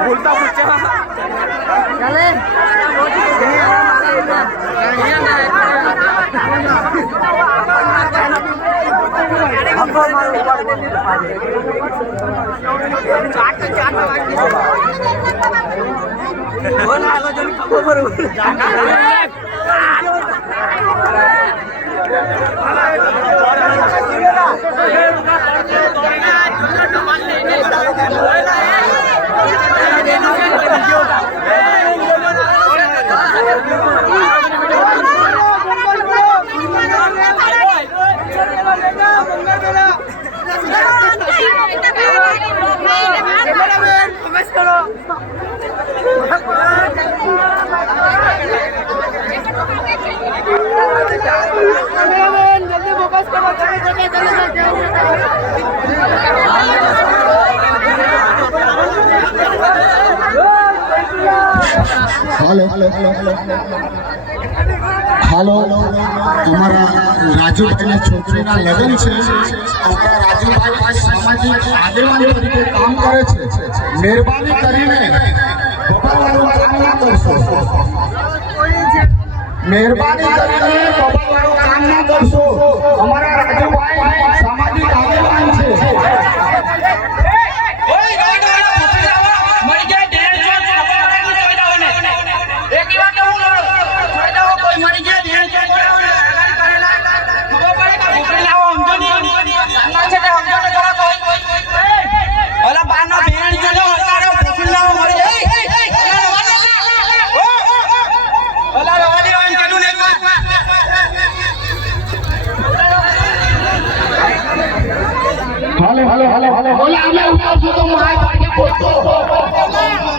भूलता पूछा hello hello हमारा राजू भाई छोकरी ना लगन है। राजू भाई सामाजिक आगेवानी तरीके काम करे छे। मेहरबानी करीने बबावाळो काम ना करशो। मेहरबानी करीने बबावाळो काम ना करशो। हमारा राजू भाई सामाजिक आगेवान छे। हेलो हेलो हेलो हेलो बोला हमें ऊपर से तो मार के